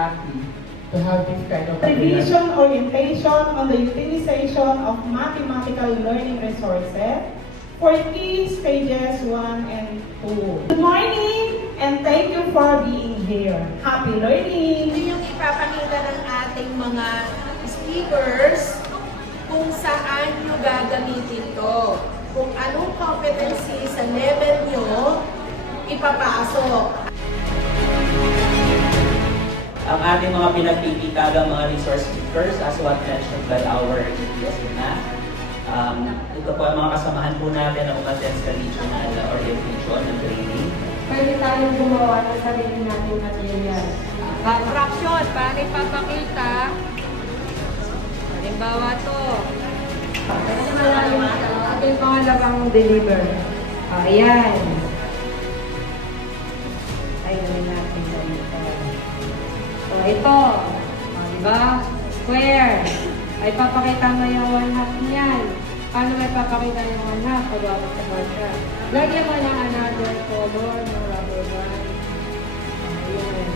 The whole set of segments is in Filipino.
lucky to have this kind of Revision orientation on the utilization of mathematical learning resources for key stages 1 and 2. Good morning and thank you for being here. Happy learning! Ito yung ipapakita ng ating mga speakers kung saan nyo gagamitin to. Kung anong competency sa level nyo ipapasok. Ang ating mga pinagpipitagang mga resource speakers as what mentioned by our EPS na ito po ang mga kasamahan po natin na umattend sa regional orientation and training. Pwede tayong gumawa ng sarili natin material. Fraction, para ipapakita. Halimbawa to. Kasi malalim ang ating pangalawang deliver. Ayan. Ay, gawin natin sa ito. So, ito. Diba? Square. Ay, papakita mo yung 1/2 niyan. Paano may papakita yung 1/2? Pagwawag sa bata. Lagyan mo ng another color ng rubber band. Ayan.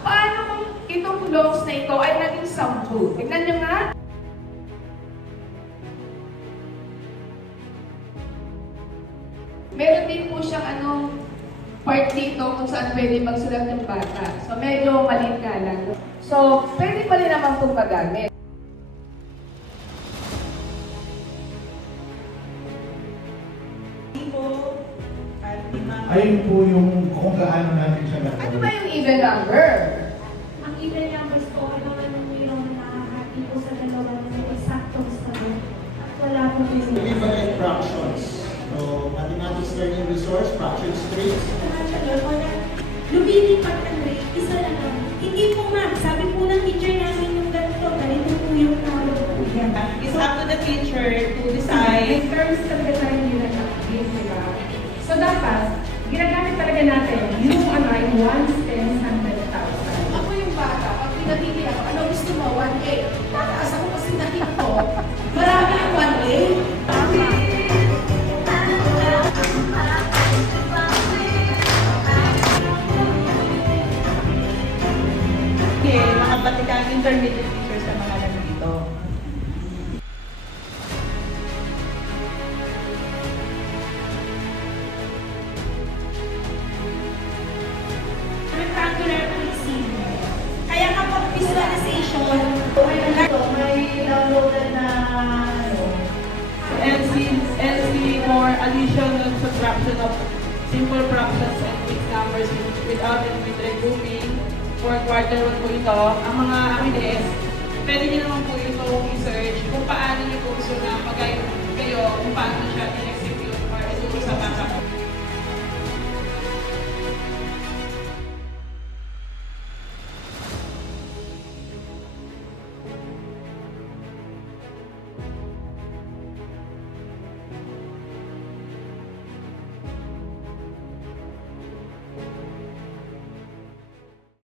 Paano kung itong loaves na ito ay naging 10? Tignan nyo nga. Meron din po siyang part dito kung saan pwede magsulat ng bata. So, medyo maliit nga lang. So, pwede pa rin naman itong magamit. Ayun po yung kung gaano natin siya Ano gagawin. ba yung even number? Ang even numbers po ay mga numero na nakahati po sa dalawa na may exactong sagot. At wala po din. Different fractions. So, mathematics learning resource, fraction streets. Lumilipat ng rate, isa lang lang. Hindi po ma'am, sabi po ng teacher namin yung ganito po yung tawag po yan. It's up to the teacher to decide. In terms of design nila natin, diba? So, dapat, ginagamit talaga natin yung yung 1/10,100,000. Ako yung bata, pag pinatili ako, ano gusto mo? 1A. Tataas ako kasi nakita ko, marami ang 1A. Okay, nakabatikang intermediate teachers sa mga nandito. Rectangular placing. Kaya kapag visualization, May downloaded na NC for addition and subtraction of simple fractions and fixed numbers without and with regrouping for quarter 1 po ito. Ang mga AMDS, pwede nyo naman po itong i-search kung paano nyo po gusto na mag-guide kayo kung paano siya i-execute or ituro sa backup.